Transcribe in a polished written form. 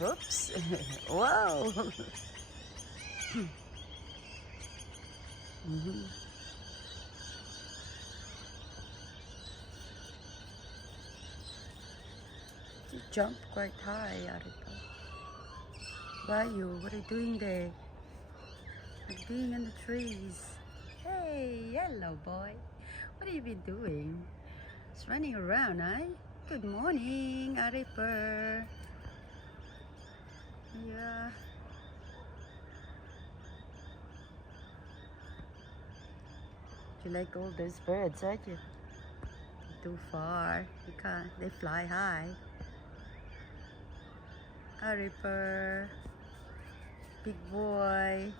Oops. Wow. You jumped quite high, Aereper. Why you? What are you doing there? Like being in the trees. Hey, hello boy. What have you been doing? It's running around, eh? Good morning, Aereper. Yeah. You like all those birds, aren't you? Too far. You can't. They fly high. Aereper. Big boy.